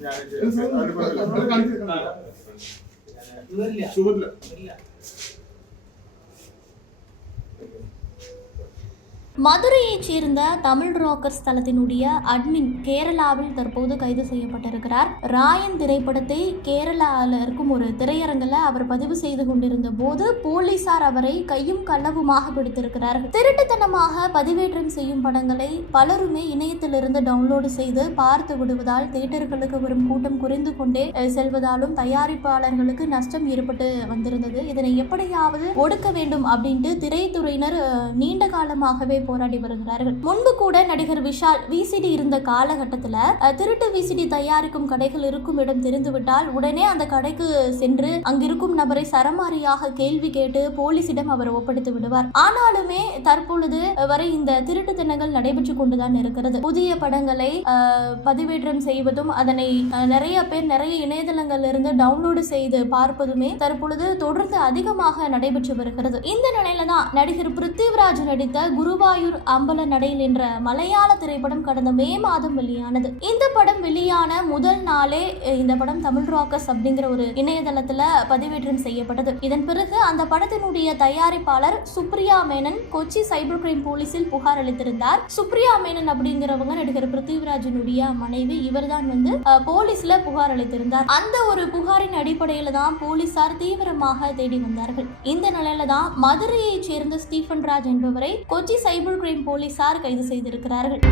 ഞാൻ സുഖമില്ല மதுரையைச் சேர்ந்த தமிழ் ராக்கர்ஸ் தளத்தினுடைய அட்மின் கேரளாவில் தற்போது கைது செய்யப்பட்டிருக்கிறார். ராயன் திரைப்படத்தை கேரளாவில் இருக்கும் ஒரு திரையரங்கில் அவர் பதிவு செய்து கொண்டிருந்த போது போலீசார் அவரை கையும் களவுமாக பிடித்திருக்கிறார் திருட்டுத்தனமாக பதிவேற்றம் செய்யும் படங்களை பலருமே இணையத்திலிருந்து டவுன்லோடு செய்து பார்த்து விடுவதால் தியேட்டர்களுக்கு வரும் கூட்டம் குறைந்து கொண்டே செல்வதாலும் தயாரிப்பாளர்களுக்கு நஷ்டம் ஏற்பட்டு வந்திருந்தது. இதனை எப்படியாவது ஒடுக்க வேண்டும் அப்படின்ட்டு திரைத்துறையினர் நீண்ட காலமாகவே போராடி வருகிறார்கள். முன்பு கூட நடிகர் விஷால் விசிடி இருந்த காலகட்டத்தில் திருட்டு விசிடி தயாரிக்கும் கடைகள் இருக்கும் இடம் தெரிந்துவிட்டால் உடனே அந்த கடைக்கு சென்று அங்கிருக்கும் நபரை சரமாரியாக கேள்வி கேட்டு போலீசிடம் அவர் ஒப்படைத்து விடுவார். ஆனாலுமே தற்பொழுது வரை இந்த திருட்டுத்தனங்கள் நடைபெற்று கொண்டுதான் இருக்கிறது. புதிய படங்களை பதிவேற்றம் செய்வதும் அதனை நிறைய பேர் நிறைய இணையதளங்கள்ல இருந்து டவுன்லோடு செய்து பார்ப்பதுமே தற்பொழுது தொடர்ந்து அதிகமாக நடைபெற்று வருகிறது. இந்த நிலையில தான் நடிகர் பிருத்திவிராஜ் நடித்த திருவாயூர் அம்பல நடையில் என்ற மலையாள திரைப்படம் கடந்த மே மாதம் வெளியானது. இந்த படம் வெளியான முதல் நாளே இந்த படம் தமிழ் ராக்கர்ஸ் அப்படிங்கிற ஒரு இணையதளத்துல பதிவேற்றம் செய்யப்பட்டது. இதன் பிறகு அந்த படத்தினுடைய தயாரிப்பாளர் சுப்ரியா மேனன் கொச்சி சைபர் கிரைம் போலீஸில் புகார் அளித்திருந்தார். சுப்ரியா மேனன் அப்படிங்கிறவங்க நடிகர் பிருத்திவிராஜனுடைய மனைவி இவர்தான் வந்து போலீஸ்ல புகார் அளித்திருந்தார். அந்த ஒரு புகாரின் அடிப்படையில தான் போலீசார் தீவிரமாக தேடி வந்தார்கள். இந்த நிலையில தான் மதுரையைச் சேர்ந்த ஸ்டீஃபன் ராஜ் என்பவரை கொச்சி சைபர் கிரைம் போலீசார் கைது செய்திருக்கிறார்கள்.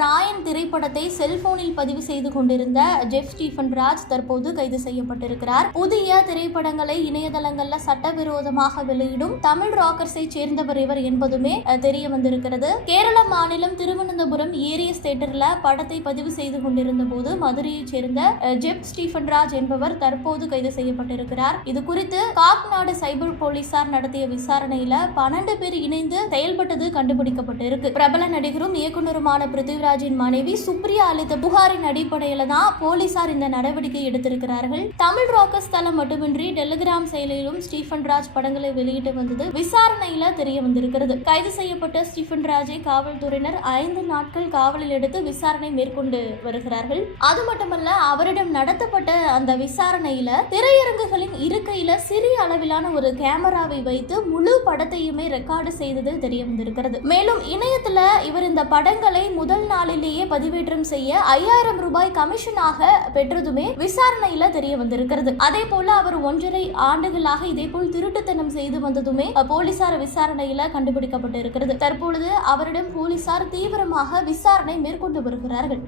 ராயன் திரைப்படத்தை செல்போனில் பதிவு செய்து கொண்டிருந்த ஜெஃப் ஸ்டீஃபன் ராஜ் தற்போது கைது செய்யப்பட்டிருக்கிறார். புதிய திரைப்படங்களை இணையதளங்கள்ல சட்டவிரோதமாக வெளியிடும் தமிழ் ராக்கர்ஸை சேர்ந்தவர் இவர் என்பதுமே தெரிய வந்திருக்கிறது. கேரள மாநிலம் திருவனந்தபுரம் ஏரியஸ் தேட்டர்ல படத்தை பதிவு செய்து கொண்டிருந்த போது மதுரையைச் சேர்ந்த ஜெப் ஸ்டீஃபன் ராஜ் என்பவர் தற்போது கைது செய்யப்பட்டிருக்கிறார். இது குறித்து காக்நாடு சைபர் போலீசார் நடத்திய விசாரணையில பன்னெண்டு பேர் இணைந்து செயல்பட்டது கண்டுபிடிக்கப்பட்டிருக்கு. பிரபல நடிகரும் இயக்குனருமான ராஜின் மனைவி சுப்ரியா அளித்த புகாரின் அடிப்படையில தான் போலீசார் இந்த நடவடிக்கை எடுத்திருக்கிறார்கள். தமிழ் ராக்கர்ஸ் தளம் மட்டுமின்றி டெலிகிராம் செயலிலும் ஸ்டீஃபன் ராஜ் படங்களை வெளியிட்டு வந்தது விசாரணையில தெரிய வந்திருக்கிறது. கைது செய்யப்பட்ட ஸ்டீஃபன் ராஜை காவல்துறையினர் ஐந்து நாட்கள் காவலில் எடுத்து விசாரணை மேற்கொண்டு வருகிறார்கள். அது மட்டுமல்ல அவரிடம் நடத்தப்பட்ட அந்த விசாரணையில திரையரங்குகளின் இருக்கையில சிறிய அளவிலான ஒரு கேமராவை வைத்து முழு படத்தையுமே ரெக்கார்டு செய்தது தெரிய வந்திருக்கிறது. மேலும் இணையத்துல இவர் இந்த படங்களை முதல் நாள் நாளிலேயே பதிவேற்றம் செய்ய ஐயாயிரம் ரூபாய் கமிஷனாக பெற்றதுமே விசாரணையில தெரிய வந்திருக்கிறது. அதே போல அவர் ஒன்றரை ஆண்டுகளாக இதே போல் திருட்டுத்தனம் செய்து வந்ததுமே அஹ், போலீசார் விசாரணையில கண்டுபிடிக்கப்பட்டிருக்கிறது. தற்பொழுது அவரிடம் போலீசார் தீவிரமாக விசாரணை மேற்கொண்டு வருகிறார்கள்.